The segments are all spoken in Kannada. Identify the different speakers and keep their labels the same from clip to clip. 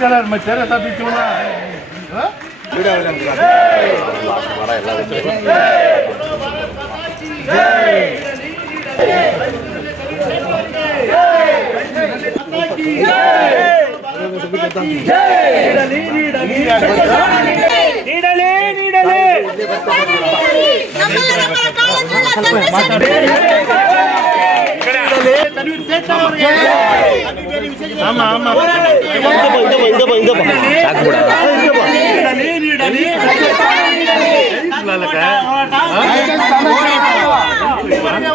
Speaker 1: கலர் மச்சார
Speaker 2: தப்பிச்சோம்னா நீடலே நீடலே வீர் சேத்தா அவர்கள்
Speaker 3: ஆமா ஆமா
Speaker 2: இங்க போ இங்க போ இங்க
Speaker 4: போ சாக்கு போடா இங்க போ நீ நீ நீ இல்லலக்க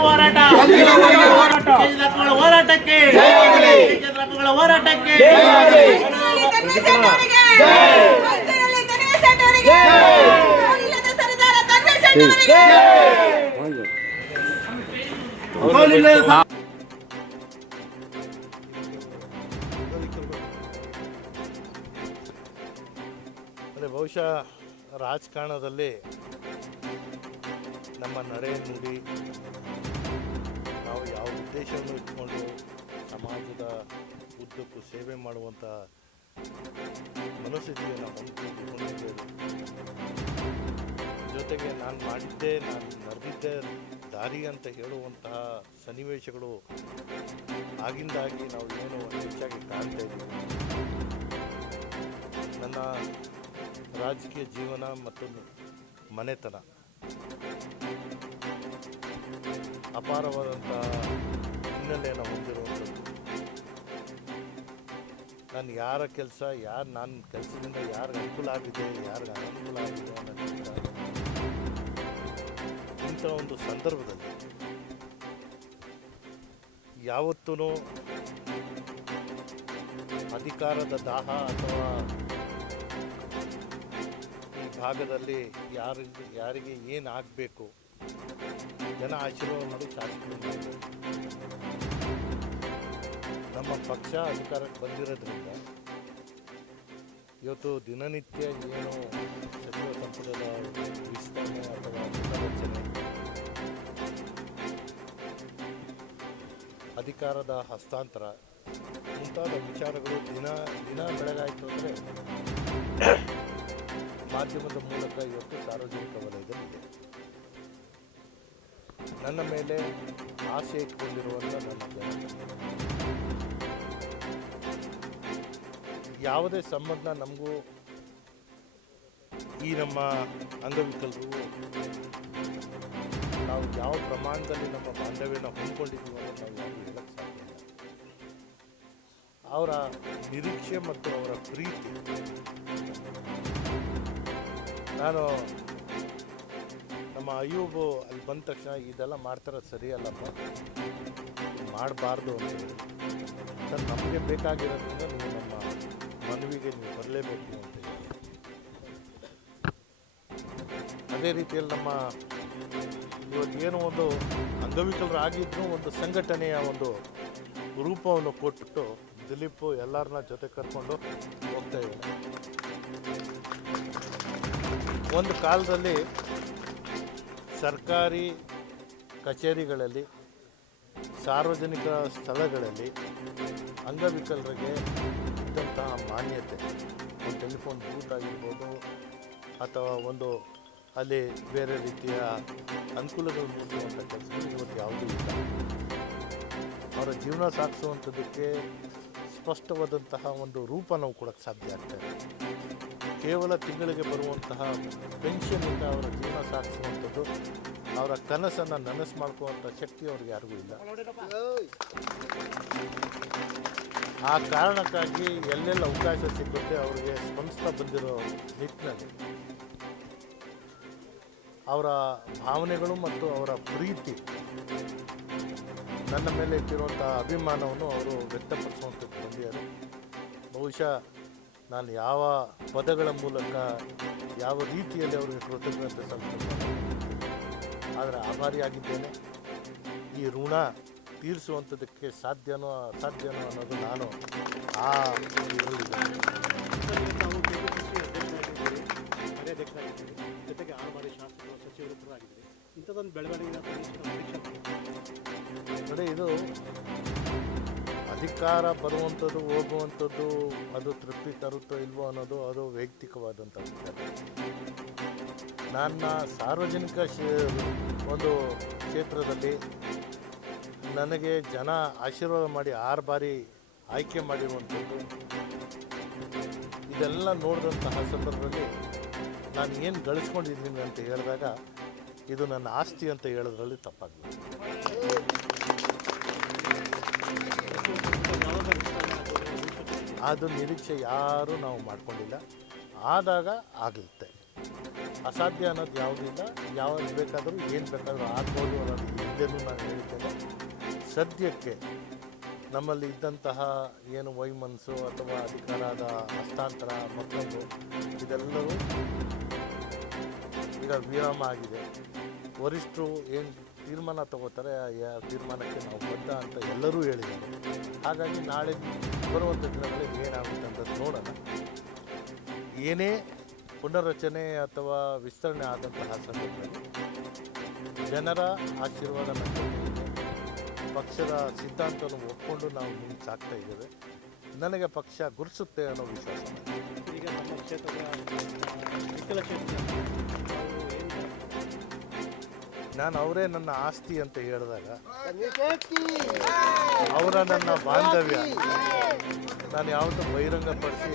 Speaker 4: ಹೋರಾಟ ಹೋರಾಟಕ್ಕೆ ಹೋರಾಟಕ್ಕೆ
Speaker 5: ಹೋರಾಟಕ್ಕೆ ಬಹುಶಃ ರಾಜಕಾರಣದಲ್ಲಿ ನಮ್ಮ ನರೇಂದ್ರ ಮೋದಿ ನಾವು ಯಾವ ಉದ್ದೇಶವನ್ನು ಇಟ್ಕೊಂಡು ಸಮಾಜದ ಉದ್ದಕ್ಕೂ ಸೇವೆ ಮಾಡುವಂಥ ಮನಸ್ಥಿತಿಯನ್ನು ಹೊಂದಿಕೊಂಡಿದ್ದೇವೆ. ಜೊತೆಗೆ ನಾನು ಮಾಡಿದ್ದೆ, ನಾನು ನಡೆದಿದ್ದೆ ದಾರಿ ಅಂತ ಹೇಳುವಂತಹ ಸನ್ನಿವೇಶಗಳು ಆಗಿಂದಾಗಿ ನಾವು ಏನು ಹೆಚ್ಚಾಗಿ ಕಾಣ್ತಾ ಇದ್ದೀವಿ. ನನ್ನ ರಾಜಕೀಯ ಜೀವನ ಮತ್ತು ಮನೆತನ. ಅಪಾರವಾದಂಥ ಹಿನ್ನೆಲೆಯನ್ನು ಹೊಂದಿರುವಂಥದ್ದು. ನಾನು ಯಾರ ಕೆಲಸ, ಯಾರು ನನ್ನ ಕೆಲಸದಿಂದ ಯಾರಿಗೆ ಅನುಕೂಲ ಆಗಿದೆ ಯಾರಿಗೆ ಅನುಕೂಲ ಆಗಿದೆ ಇಂಥ ಒಂದು ಸಂದರ್ಭದಲ್ಲಿ ಯಾವತ್ತೂ ಅಧಿಕಾರದ ದಾಹ ಅಥವಾ ಭಾಗದಲ್ಲಿ ಯಾರಿಗೆ ಯಾರಿಗೆ ಏನು ಆಗಬೇಕು? ಜನ ಆಶೀರ್ವಾದ ಮಾಡಿ ನಮ್ಮ ಪಕ್ಷ ಅಧಿಕಾರಕ್ಕೆ ಬಂದಿರೋದ್ರಿಂದ ಇವತ್ತು ದಿನನಿತ್ಯ ಏನು ಸಚಿವ ಸಂಪುಟದ ವಿಸ್ತರಣೆ ಅಥವಾ ಸಮಾಲೋಚನೆ ಅಧಿಕಾರದ ಹಸ್ತಾಂತರ, ಮುಂತಾದ ವಿಚಾರಗಳು ದಿನ ಮಾಧ್ಯಮದ ಮೂಲಕ ಇವತ್ತು ಸಾರ್ವಜನಿಕ ವಲಯದಲ್ಲಿದೆ ನನ್ನ ಮೇಲೆ ಆಸೆ ಇಟ್ಕೊಂಡಿರುವಂಥ ನನ್ನ ಯಾವುದೇ ಸಂಬಂಧ ನಮಗೂ ಈ ನಮ್ಮ ಅಂಗವಿಕಲರು, ನಾವು ಯಾವ ಪ್ರಮಾಣದಲ್ಲಿ ನಮ್ಮ ಬಾಂಧವ್ಯನ ಹೊಂದ್ಕೊಂಡಿದ್ದೀವಿ ಅಂತ ನಾವು ಯಾರು ಹೇಳಕ್ಕೆ ಸಾಧ್ಯ ಇಲ್ಲ. ಅವರ ನಿರೀಕ್ಷೆ ಮತ್ತು ಅವರ ಪ್ರೀತಿ ನಾನು ನಮ್ಮ ಅಯ್ಯೂಬು ಅಲ್ಲಿ ಬಂದ ತಕ್ಷಣ ಇದೆಲ್ಲ ಮಾಡ್ತಾರೋದು ಸರಿಯಲ್ಲಪ್ಪ ಮಾಡಬಾರ್ದು ಅಂತ ಸರ್, ನಮಗೆ ಬೇಕಾಗಿರೋದ್ರಿಂದ ನೀವು ನಮ್ಮ ಮನವಿಗೆ ನೀವು ಬರಲೇಬೇಕು ಅಂತ ಅದೇ ರೀತಿಯಲ್ಲಿ ನಮ್ಮ ಇವತ್ತೇನು ಒಂದು ಅಂಗವಿಕಲರಾಗಿದ್ದರೂ ಒಂದು ಸಂಘಟನೆಯ ಒಂದು ರೂಪವನ್ನು ಕೊಟ್ಟು ದಿಲೀಪ್ ಎಲ್ಲರನ್ನ ಜೊತೆ ಕರ್ಕೊಂಡು ಹೋಗ್ತಾ ಇದ್ದಾನೆ ಒಂದು ಕಾಲದಲ್ಲಿ ಸರ್ಕಾರಿ ಕಚೇರಿಗಳಲ್ಲಿ, ಸಾರ್ವಜನಿಕ ಸ್ಥಳಗಳಲ್ಲಿ ಅಂಗವಿಕಲರಿಗೆ ಇದ್ದಂತಹ ಮಾನ್ಯತೆ. ಒಂದು ಟೆಲಿಫೋನ್ ಬೂತ್ ಆಗಿರ್ಬೋದು, ಅಥವಾ ಒಂದು ಅಲ್ಲಿ ಬೇರೆ ರೀತಿಯ ಅನುಕೂಲಗಳು ನೀಡುವಂಥ ಕೆಲಸ ಇವತ್ತು ಯಾವುದೂ ಇಲ್ಲ. ಅವರ ಜೀವನ ಸಾಗಿಸುವಂಥದ್ದಕ್ಕೆ ಸ್ಪಷ್ಟವಾದಂತಹ ಒಂದು ರೂಪ ನಾವು ಕೊಡೋಕ್ಕೆ ಸಾಧ್ಯ ಆಗ್ತದೆ ಕೇವಲ ತಿಂಗಳಿಗೆ ಬರುವಂತಹ ಪೆನ್ಷನ್ನಿಂದ ಅವರ ಜೀವನ ಸಾಗಿಸುವಂಥದ್ದು, ಅವರ ಕನಸನ್ನು ನನಸು ಮಾಡ್ಕೊಳ್ಳುವಂಥ ಶಕ್ತಿ ಅವ್ರಿಗೆ ಯಾರಿಗೂ ಇಲ್ಲ. ಆ ಕಾರಣಕ್ಕಾಗಿ ಎಲ್ಲೆಲ್ಲ ಅವಕಾಶ ಸಿಗುತ್ತೆ ಅವರಿಗೆ ಸ್ಪಂದಿಸ್ತಾ ಬಂದಿರೋ ನಿಟ್ಟಿನಲ್ಲಿ. ಅವರ ಭಾವನೆಗಳು ಮತ್ತು ಅವರ ಪ್ರೀತಿ ನನ್ನ ಮೇಲೆ ಇಟ್ಟಿರುವಂಥ ಅಭಿಮಾನವನ್ನು ಅವರು ವ್ಯಕ್ತಪಡಿಸುವಂಥದ್ದು ಬಂದಿದ್ದಾರೆ ಬಹುಶಃ ನಾನು ಯಾವ ಪದಗಳ ಮೂಲಕ ಯಾವ ರೀತಿಯಲ್ಲಿ ಅವರಿಗೆ ಕೃತಜ್ಞತೆ ಸಲ್ಲಿಸಬೇಕು? ಆದರೆ ಆಭಾರಿಯಾಗಿದ್ದೇನೆ. ಈ ಋಣ ತೀರಿಸುವಂಥದಕ್ಕೆ ಸಾಧ್ಯನೋ ಅಸಾಧ್ಯನೋ ಅನ್ನೋದು ನಾನು ಆ ಇದರಲ್ಲಿದ್ದೇನೆ.
Speaker 6: ತಾವು ಕೆಪಿಸಿಸಿ ಅಧ್ಯಕ್ಷರಾಗಿದ್ದೀರಿ ಕಾರ್ಯಾಧ್ಯಕ್ಷರಾಗಿದ್ದೀರಿ ಜೊತೆಗೆ ಆರು ಬಾರಿ ಶಾಸಕರು ಸಚಿವರು ಕೂಡ ಆಗಿದ್ದೀರಿ ಇಂಥದ್ದೊಂದು ಬೆಳವಣಿಗೆ ನಿರೀಕ್ಷೆ
Speaker 5: ನೋಡಿ ಇದು ಅಧಿಕಾರ ಬರುವಂಥದ್ದು, ಹೋಗುವಂಥದ್ದು, ಅದು ತೃಪ್ತಿ ತರುತ್ತೋ ಇಲ್ವೋ ಅನ್ನೋದು ಅದು ವೈಯಕ್ತಿಕವಾದಂಥ ವಿಚಾರ. ನನ್ನ ಸಾರ್ವಜನಿಕ ಒಂದು ಕ್ಷೇತ್ರದಲ್ಲಿ ನನಗೆ ಜನ ಆಶೀರ್ವಾದ ಮಾಡಿ ಆರು ಬಾರಿ ಆಯ್ಕೆ ಮಾಡಿರುವಂಥದ್ದು, ಇದೆಲ್ಲ ನೋಡಿದಂತಹ ಸಂದರ್ಭದಲ್ಲಿ ನಾನು ಏನು ಗಳಿಸ್ಕೊಂಡಿದ್ದೀನಿ ಅಂತ ಹೇಳಿದಾಗ ಇದು ನನ್ನ ಆಸ್ತಿ ಅಂತ ಹೇಳೋದ್ರಲ್ಲಿ ತಪ್ಪಾಗಲಿಲ್ಲ ಅದು ನಿರೀಕ್ಷೆ ಯಾರೂ ನಾವು ಮಾಡ್ಕೊಂಡಿಲ್ಲ. ಆದಾಗ ಆಗುತ್ತೆ ಅಸಾಧ್ಯ ಅನ್ನೋದು ಯಾವುದಿಲ್ಲ ಯಾವಾಗ ಬೇಕಾದರೂ ಏನು ಬೇಕಾದರೂ ಆಗ್ಬೋದು ಅನ್ನೋದು ಇದ್ದೇನು ನಾನು ಹೇಳ್ತೇನೆ ಸದ್ಯಕ್ಕೆ ನಮ್ಮಲ್ಲಿ ಇದ್ದಂತಹ ಏನು ವೈಮನಸ್ಸು ಅಥವಾ ಅಧಿಕಾರದ ಹಸ್ತಾಂತರ, ಮತ್ತೊಂದು, ಇದೆಲ್ಲವೂ ಈಗ ವಿರಾಮ ಆಗಿದೆ. ವರಿಷ್ಠರು ಏನು ತೀರ್ಮಾನ ತಗೋತಾರೆ ಆ ತೀರ್ಮಾನಕ್ಕೆ ನಾವು ಬದ್ಧ ಅಂತ ಎಲ್ಲರೂ ಹೇಳಿದ್ದಾರೆ. ಹಾಗಾಗಿ ನಾಳೆ ಬರುವಂಥ ದಿನಗಳಲ್ಲಿ ಏನಾಗುತ್ತೆ ಅಂತ ನೋಡೋಣ. ಏನೇ ಪುನರ್ರಚನೆ ಅಥವಾ ವಿಸ್ತರಣೆ ಆದಂತಹ ಸಂದರ್ಭದಲ್ಲಿ ಜನರ ಆಶೀರ್ವಾದ ಪಕ್ಷದ ಸಿದ್ಧಾಂತವನ್ನು ಒಪ್ಪಿಕೊಂಡು ನಾವು ಮುಂದೆ ಸಾಕ್ತಾ ಇದ್ದೇವೆ. ನನಗೆ ಪಕ್ಷ ಗುರುಸುತ್ತೆ ಅನ್ನೋ ವಿಶ್ವಾಸ.
Speaker 6: ಈಗ ನಮ್ಮ ಕ್ಷೇತ್ರದ ಆ,
Speaker 5: ನಾನು ಅವರೇ ನನ್ನ ಆಸ್ತಿ ಅಂತ ಹೇಳಿದಾಗ ಅವರ ನನ್ನ ಬಾಂಧವ್ಯ. ನಾನು ಯಾವತ್ತೂ ಬಹಿರಂಗಪಡಿಸಿ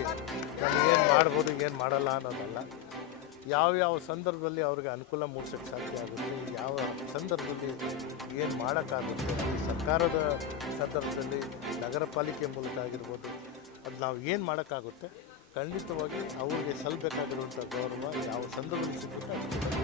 Speaker 5: ನಾನು ಏನು ಮಾಡ್ಬೋದು ಏನು ಮಾಡಲ್ಲ ಅನ್ನೋದಲ್ಲ. ಯಾವ ಯಾವ ಸಂದರ್ಭದಲ್ಲಿ ಅವ್ರಿಗೆ ಅನುಕೂಲ ಮೂಡಿಸೋಕ್ಕೆ ಸಾಧ್ಯ ಆಗುತ್ತೆ ಯಾವ ಸಂದರ್ಭದಲ್ಲಿ ಏನು ಮಾಡೋಕ್ಕಾಗುತ್ತೆ ಸರ್ಕಾರದ ಸಂದರ್ಭದಲ್ಲಿ ನಗರ ಪಾಲಿಕೆ ಮೂಲಕ ಆಗಿರ್ಬೋದು ಅದು ನಾವು ಏನು ಮಾಡೋಕ್ಕಾಗುತ್ತೆ ಖಂಡಿತವಾಗಿ ಅವ್ರಿಗೆ ಸಲ್ಲಬೇಕಾಗಿರುವಂಥ ಗೌರವ ಯಾವ ಸಂದರ್ಭದಲ್ಲಿ ಸಿಗುತ್ತೆ.